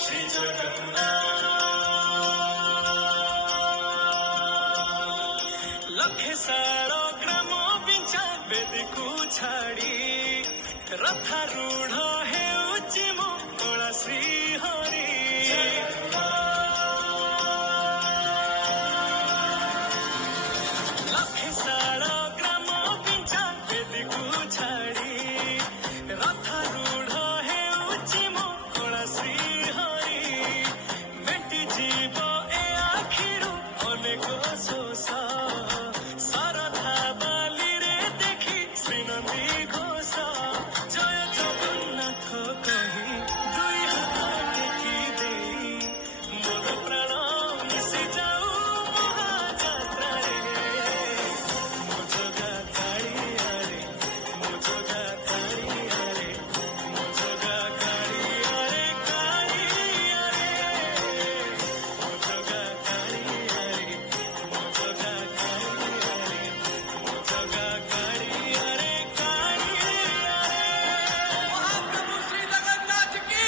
श्री जगन्नाथ लखे सारो ग्राम बिंचा बेदी को छाड़ी रथारूढ़ हेउची मो कला श्री हरि लखे सारो ग्राम बिंचा बेदी को छाड़ी रथारूढ़ हेउची मो कला श्री हरि मेटी जीव ए आखिरु अनेक शोषा सरधा बाली रे देखी श्रीनंदी घोष जय जगन्नाथ कही दुई हाथ टेकी देई मोर प्राण मिशि जाऊ महाजात्रा रे मो जगा कालिया रे मो जगा कालिया रे मो जगा कालिया रे कालिया रे मो जगा कालिया रे मो जगा कालिया रे मो जगा कालिया रे कालिया रे महाप्रभु श्री जगन्नाथ की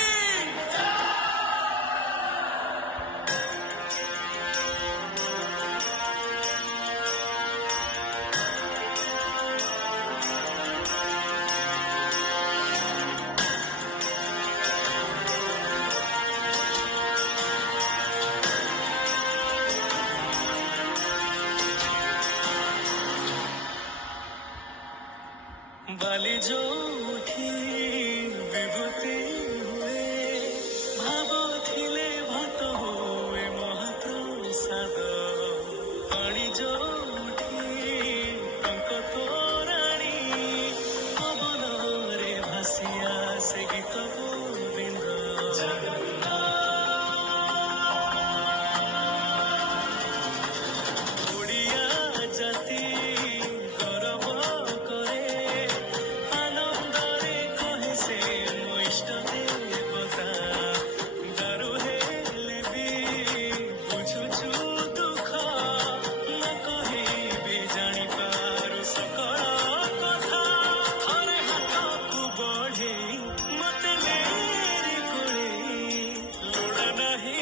बाली जोठी विभूति हुए भाव थिले भात हुए महाप्रसाद पाणी जोठी टंक तोराणी पवन रे भासिया से गीत गोविंद ओडिया जाति गौरव करे आनंदरे कहे से मो इष्ट देवता दारु हेले भी बुझुछु दुख न कहिबी जानी पारु सकल कथा थरे हाथकु बढ़ेई मते मेरी कोळेई लोड़ा नाही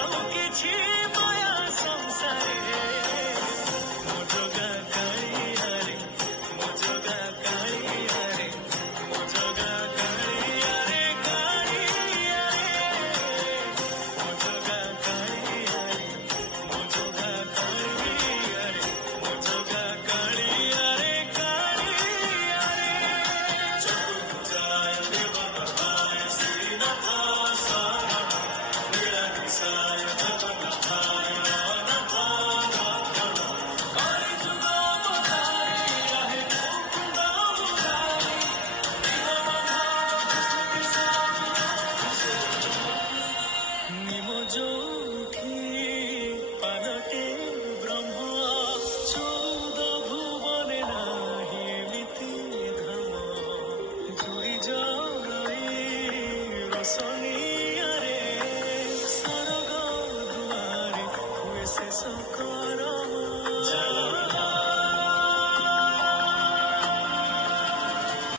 आउ किछि माया संसारे मो जगा कालिया रे मो जगा कालिया रे मो जगा कालिया रे कालिया रे मो जगा कालिया रे मो जगा कालिया रे मो जगा कालिया रे कालिया रे चतुर्भुजाय देवनाथाय श्रीनाथ शरण नीलकंठाय जगन्नाथाय अनाथ नाथन हरि जुग मुरारी रहे मुकुंद मुरारी निमो जोठी पानटे ब्रह्म चौद भुवने नाही एमिति धाम दुई जरई रसनी